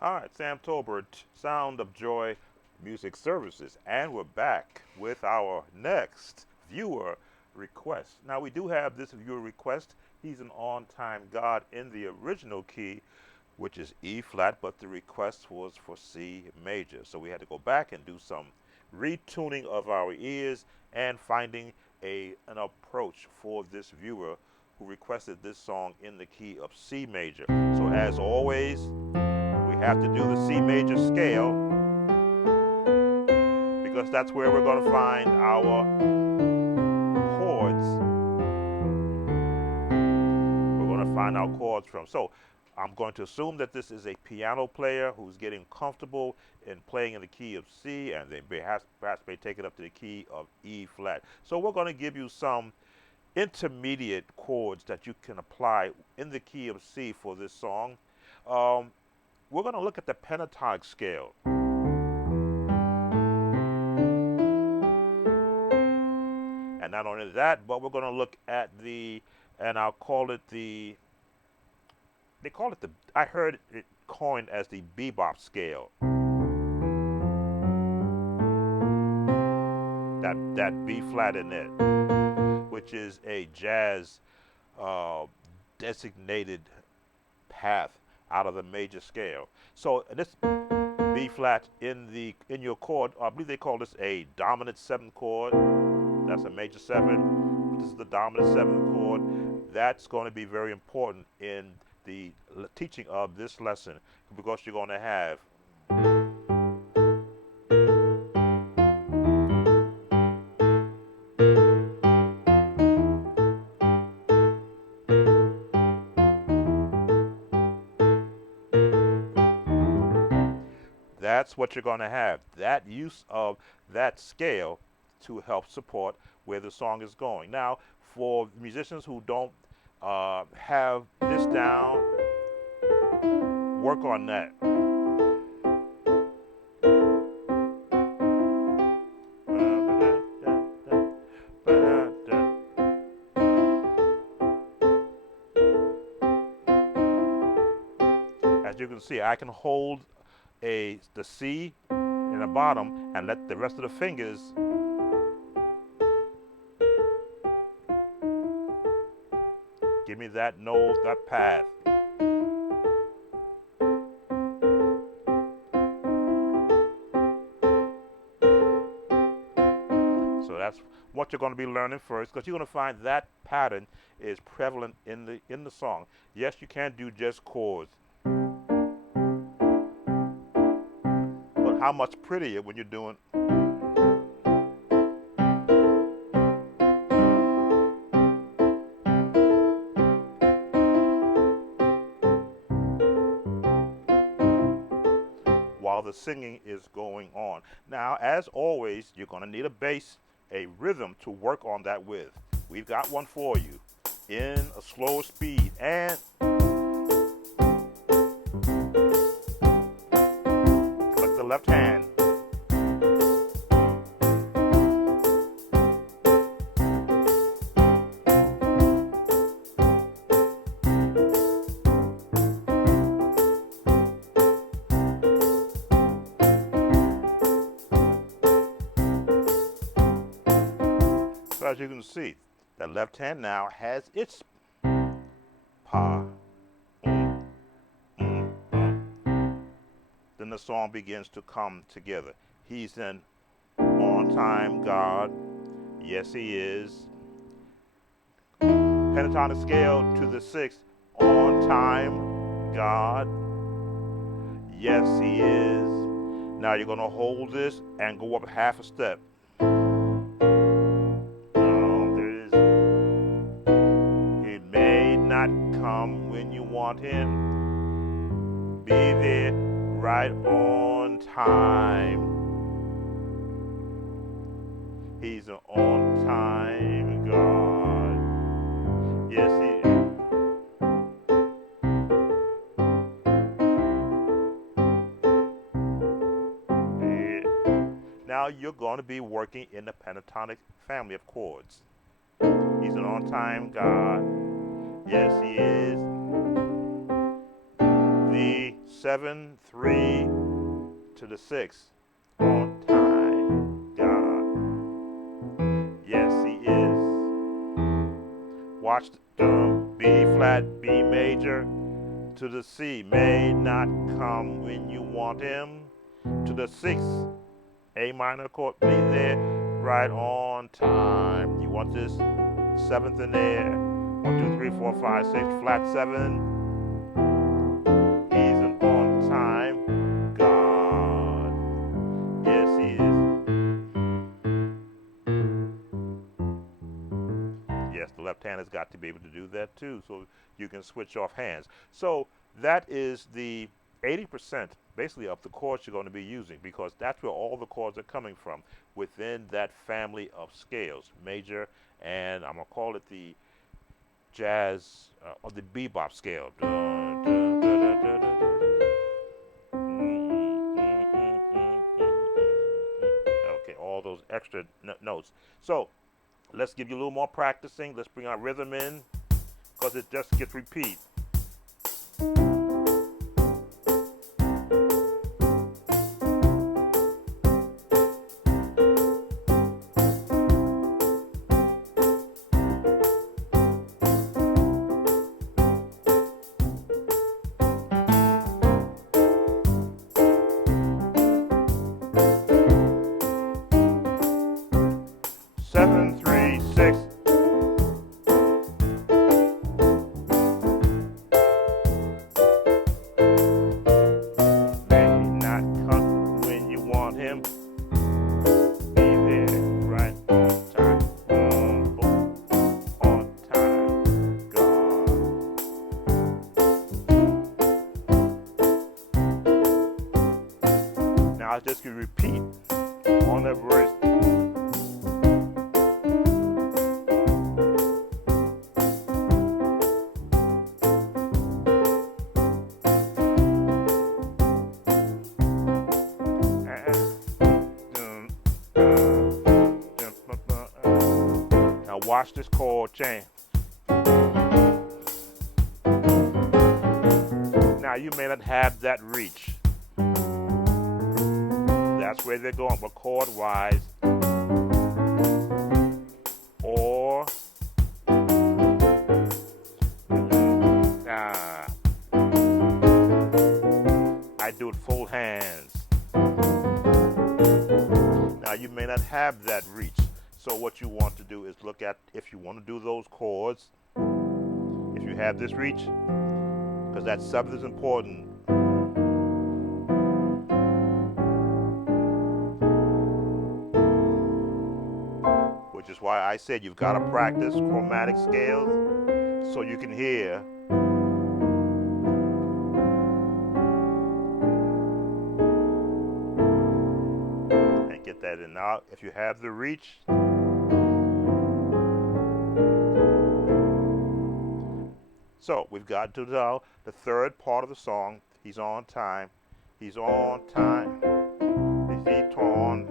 All right, Sam Tolbert, Sound of Joy Music Services, and we're back with our next viewer request. Now, we do have this viewer request. He's an on time God in the original key, which is E flat, but the request was for C major. So we had to go back and do some retuning of our ears and finding an approach for this viewer who requested this song in the key of C major. So, as always, we have to do the C major scale because that's where we're going to find our chords. We're going to find our chords from. So I'm going to assume that this is a piano player who's getting comfortable in playing in the key of C, and they perhaps may take it up to the key of E flat. So we're going to give you some intermediate chords that you can apply in the key of C for this song. Um, we're going to look at the pentatonic scale. And not only that, but we're going to look at and I'll call it they call it I heard it coined as the bebop scale. That B flat in it, which is a jazz uh, designated path out of the major scale. So this B flat in your chord, I believe they call this a dominant seventh chord. That's a major seven. This is the dominant seventh chord. That's going to be very important in the teaching of this lesson because you're going to have that's what you're going to have. That use of that scale to help support where the song is going. Now, for musicians who don't have this down, work on that. As you can see, I can hold the C in the bottom and let the rest of the fingers give me that note, that path. So that's what you're going to be learning first, because you're going to find that pattern is prevalent in the song. Yes, you can do just chords, but how much prettier when you're doing. While the singing is going on. Now, as always, you're going to need a bass, a rhythm to work on that with. We've got one for you in a slower speed. And click the left hand. So as you can see, the left hand now has its pa. Then the song begins to come together. He's an on-time God. Yes, he is. Pentatonic scale to the sixth. On-time God. Yes, he is. Now you're going to hold this and go up half a step. He may not come when you want him. Be there right on time. He's an on-time God. Yes, he is. Now you're going to be working in the pentatonic family of chords. He's an on-time God. Yes, he is. The 7, 3 to the 6. On time, God. Yes, He is. Watch the B flat, B major to the C. May not come when you want Him. To the 6, A minor chord. Be there right on time. You want this 7th in there. 1, 2, 3, 4, 5, 6, flat 7. He's an on time God. Yes, He is. Yes, the left hand has got to be able to do that too, so you can switch off hands. So that is the 80% basically of the chords you're going to be using, because that's where all the chords are coming from within that family of scales, major, and I'm going to call it the jazz or the bebop scale. Okay, all those extra notes. So let's give you a little more practicing. Let's bring our rhythm in, because it just gets repeat. 7, 3, 6. May not come when you want Him. Be there right on time. On time, God. Now I just can repeat on that verse. Now watch this chord change. Now you may not have that reach. That's where they're going, but chord wise. Or I do it full hands. Now you may not have that reach. So what you want to do is look at, if you want to do those chords, if you have this reach, because that 7th is important. Which is why I said you've got to practice chromatic scales so you can hear. And get that in. Now, if you have the reach, so we've got to now the third part of the song. He's on time. He's on time. He's on.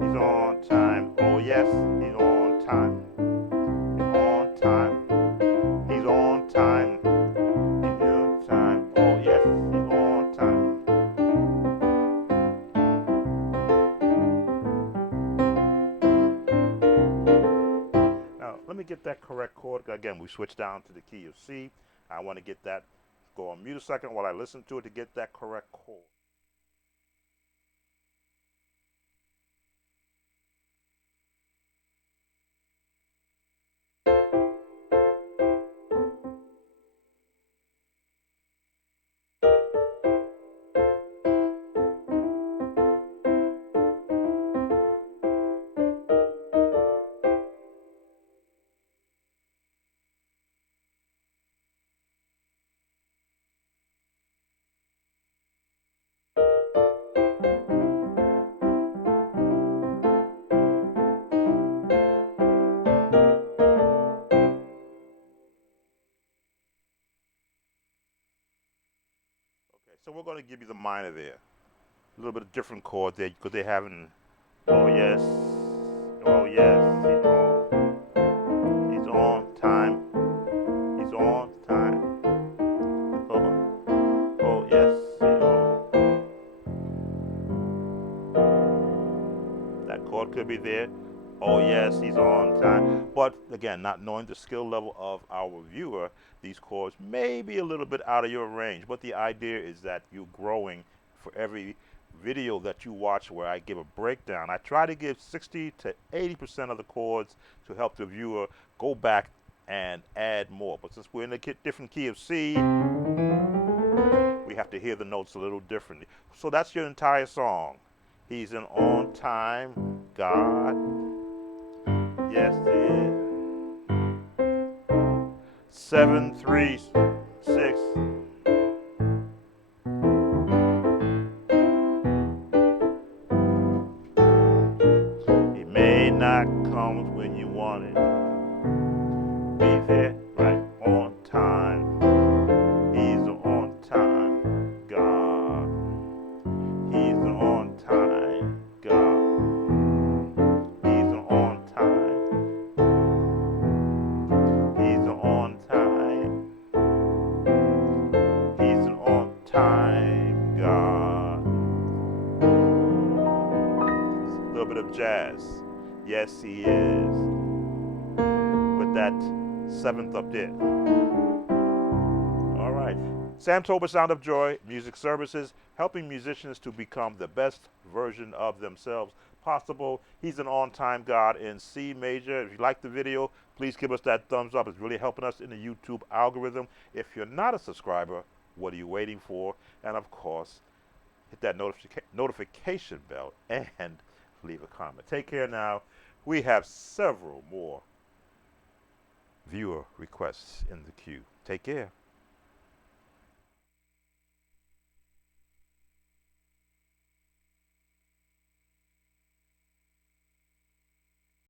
He's on time. Oh yes, he's on time. He's on time. He's on time. He's on time. Oh yes, he's on time. Now let me get that correct chord. Again, we switch down to the key of C. I want to get that. Go on mute a second while I listen to it to get that correct chord. So we're going to give you the minor there. A little bit of different chord there because they're having, oh yes, he's on time, he's on time, oh yes. That chord could be there. Oh, yes, he's on time. But again, not knowing the skill level of our viewer, these chords may be a little bit out of your range. But the idea is that you're growing for every video that you watch where I give a breakdown. I try to give 60 to 80% of the chords to help the viewer go back and add more. But since we're in a different key of C, we have to hear the notes a little differently. So that's your entire song. He's an on time God. Yes, he is. 7 3 6. He may not come when you want it. Be there right on time. He's an on time God. He's an on time God. He's an on time. He's an on time. He's an on time God. A little bit of jazz. Yes, he is. With that seventh up there. All right. Sam Tober, Sound of Joy, Music Services, helping musicians to become the best version of themselves possible. He's an on-time God in C major. If you like the video, please give us that thumbs up. It's really helping us in the YouTube algorithm. If you're not a subscriber, what are you waiting for? And of course, hit that notification bell and leave a comment. Take care now. We have several more viewer requests in the queue. Take care.